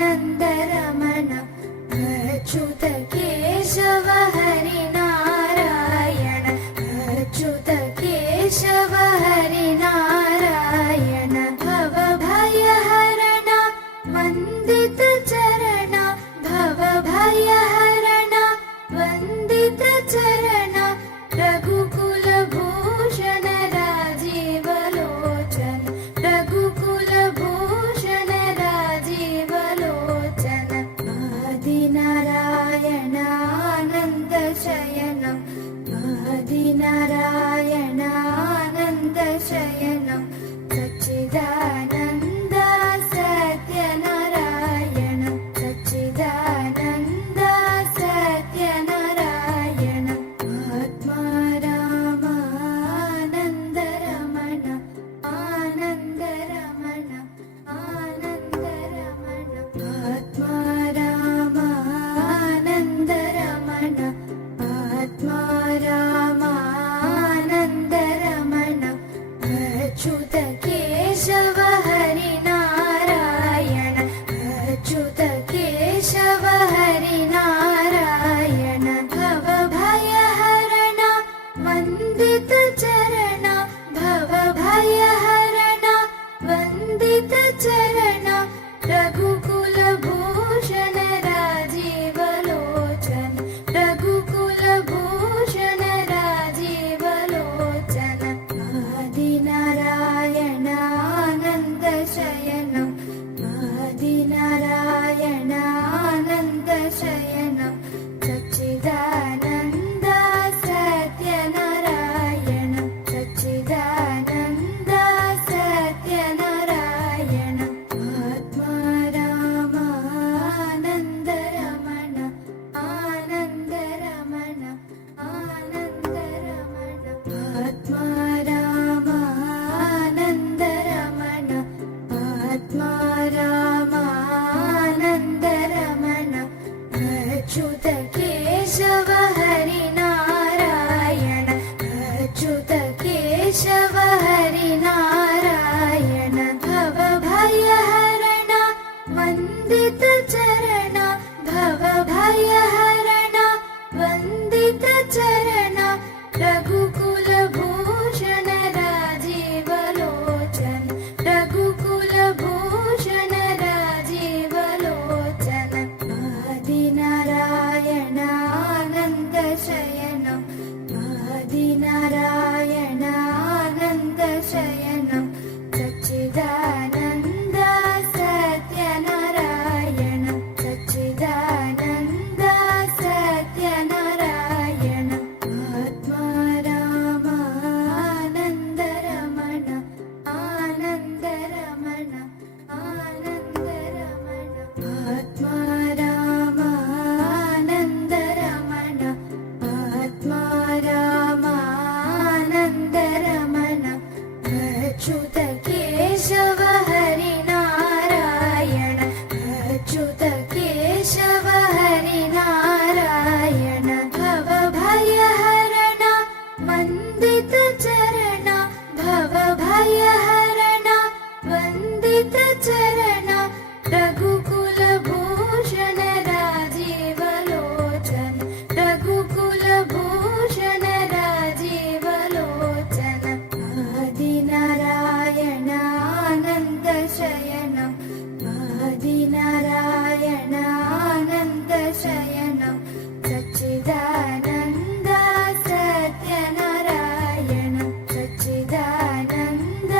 रामानन्दरमण अच्युत केशव हरिनारायण अच्युत केशव हरिनारायण भवभयहरण वन्दित चरण भवभयहरण वन्दित चरण रघुकुलभूषण राजीवलोचन रघुकुलभूषण राजीवलोचन आदिनारायणानन्दशयनम् आदिनारायणानन्दशयनम् सच्चिदानन्द सत्यनारायण सच्चिदानन्द सत्यनारायण महात्मा रामानन्दरमण आनन्दरमण आनन्दरमण महात्मा रामानन्दरमण महात्मा रामानन्दरमण अच्युत केशव हरिनारायण अच्युत केशव हरिनारायण भवभयहरण वन्दित चरण भवभयहरण वन्दित चरण रघुकुलभूषण राजीवलोचन रघुकुलभूषण राजीवलोचन आदिनारायणानन्दशयनम् आदिनारायणानन्दशयनम् सच्चिदानन्द सत्यनारायण सच्चिदानन्द सत्यनारायण महात्मा रामानन्दरमण आनन्दरमण आनन्दरमण महात्मा रामानन्दरमण महात्मा रामानन्दरमण अच्युत केशव हरिनारायण अच्युत केशव हरिनारायण भवभयहरण वन्दित चरण भवभयहरण वन्दित चरण रघुकुलभूषण राजीवलोचन रघुकुलभूषण राजीवलोचन आदिनारायणानन्दशयनम् आदिनारायणानन्दशयनम् सच्चिदानन्द सत्यनारायण सच्चिदानन्द सत्यनारायण महात्मा रामानन्दरमण आनन्दरमण आनन्दरमण महात्मा रामानन्दरमण महात्मा रामानन्दरमण अच्युत केशव हरिनारायण अच्युत केशव हरिनारायण भवभयहरण वन्दित चरण भवभयहरण वन्दित चरण रघुकुलभूषण राजीवलोचन रघुकुलभूषण राजीवलोचन आदिनारायणानन्दशयनम् आदिनारायणानन्दशयनम् सच्चिदानन्द सत्यनारायण सच्चिदानन्द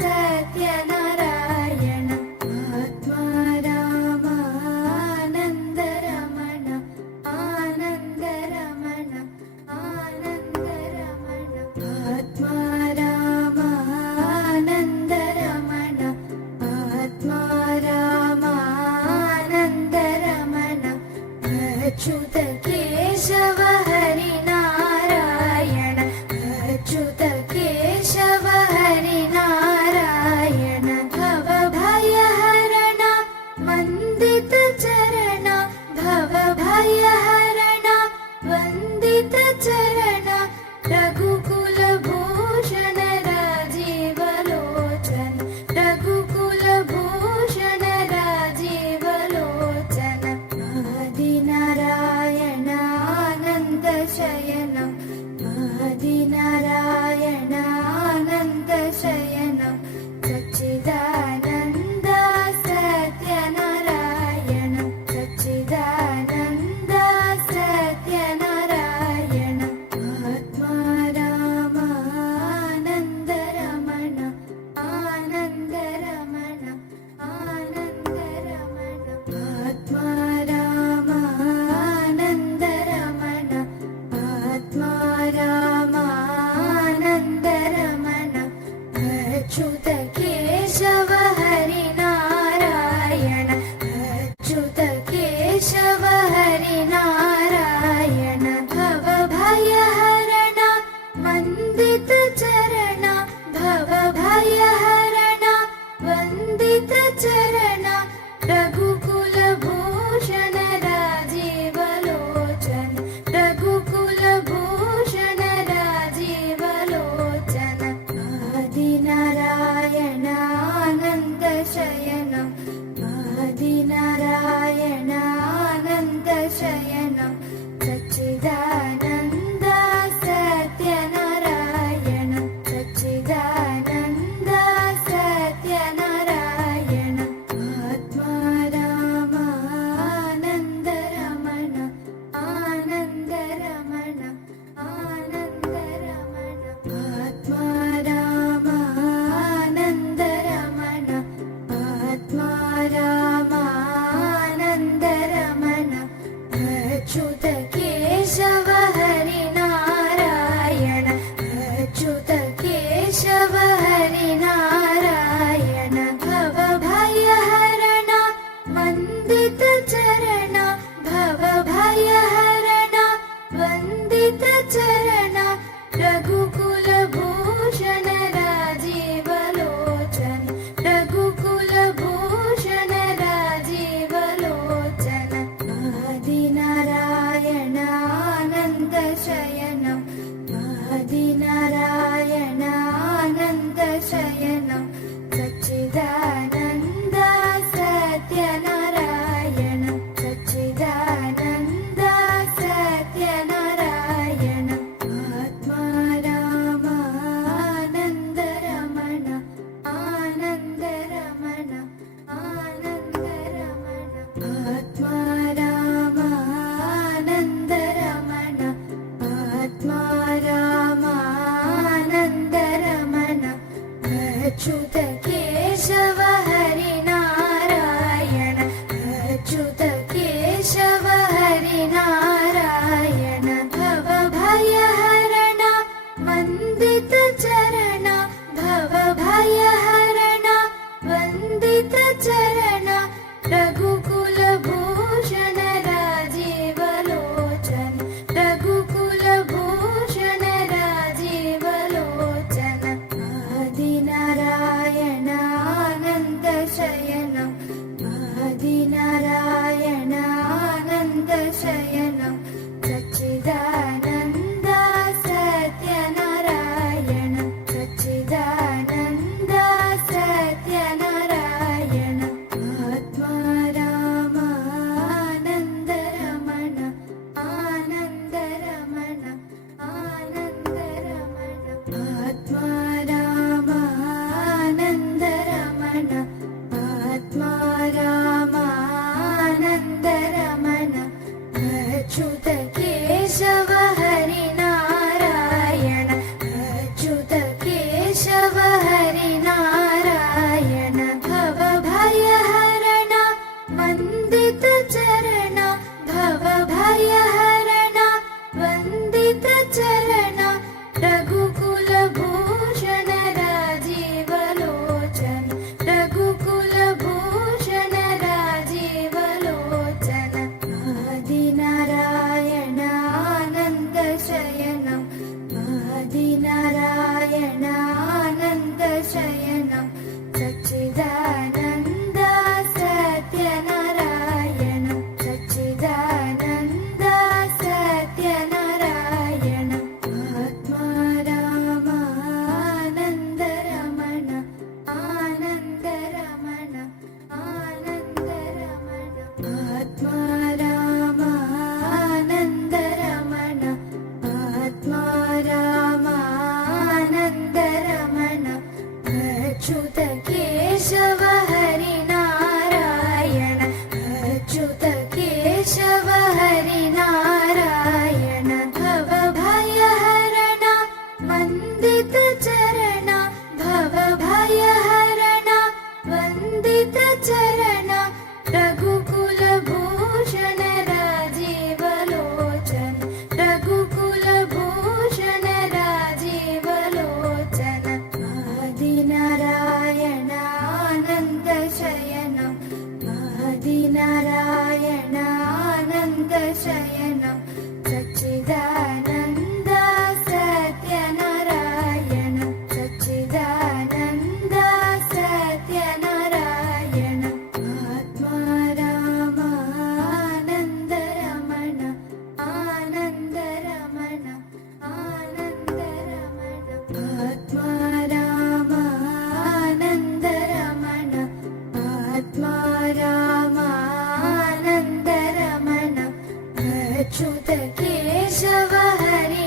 सत्यनारायण महात्मा रामानन्दरमण आनन्दरमण आनन्दरमण महात्मा रामानन्दरमण महात्मा रामा चरण रघुकुल भूषण राजीव लोचन रघुकुल भूषण राजीव लोचन आदिनारायण आनंद शयन आदिनारायण आनंद शयन सच्चिदानन्द सत्यनारायण सच्चिदानन्द सत्यनारायण आत्मा रामानन्द रमण आनन्द रमण आनन्द रमण आत्मा रामानन्द रमण आत्मा रामानन्द रमण अच्युत केशव हरिनारायण अच्युत केशव हरिनारायण भवभयहरण वन्दित चरण भवभयहरण वन्दित चरण रघुकुल भूषण राजीव लोचन रघुकुल भूषण राजीव लोचन आदिनारायण आनंद शयन आदिनारायण आनंद शयन सच्चिदानन्द सत्यनारायण सच्चिदानन्द सत्यनारायण आत्मा रामानन्द रमण आनन्द रमण आनन्द रमण आत्मा रामानन्द रमण आत्मा रामानन्द रमण अच्युत केशव हरिनारायण अच्युत केशव हरिनारायण भवभयहरण वन्दित चरण भवभयहरण वन्दित चरण रघुकुल भूषण राजीव लोचन रघुकुल भूषण राजीव लोचन आदिनारायण आनंद शयन आदिनारायण आनंद शयन सच्चिदानन्द सत्यनारायण सच्चिदानन्द सत्यनारायण आत्मा रामानन्द रमण आनन्द रमण आनन्द रमण आत्मा रामानन्द रमण आत्मा रामानन्द रमण अच्युत केशव हरिनारायण अच्युत केशव हरिनारायण भवभयहरण वन्दित चरण भवभयहरण वन्दित चरण रघुकुल भूषण राजीव लोचन रघुकुल भूषण राजीव लोचन आदिनारायण आनंद शयन आदिनारायण आनंद शयन सच्चिदानन्द सत्यनारायण सच्चिदानन्द सत्यनारायण आत्मा रामानन्द रमण आनन्द रमण आनन्द रमण आत्मा रामानन्द रमण आत्मा रामानन्द रमण अच्युत केशव हरिनारायण अच्युत केशव हरिनारायण भवभयहरण वन्दित चरण भवभयहरण वन्दित चरण रघुकुल भूषण राजीव लोचन रघुकुल भूषण राजीव लोचन आदिनारायण आनंद शयन आदिनारायण आनंद शयन सच्चिदानन्द सत्यनारायण सच्चिदानन्द सत्यनारायण महात्मा रामानन्दरमण अच्युत केशव हरि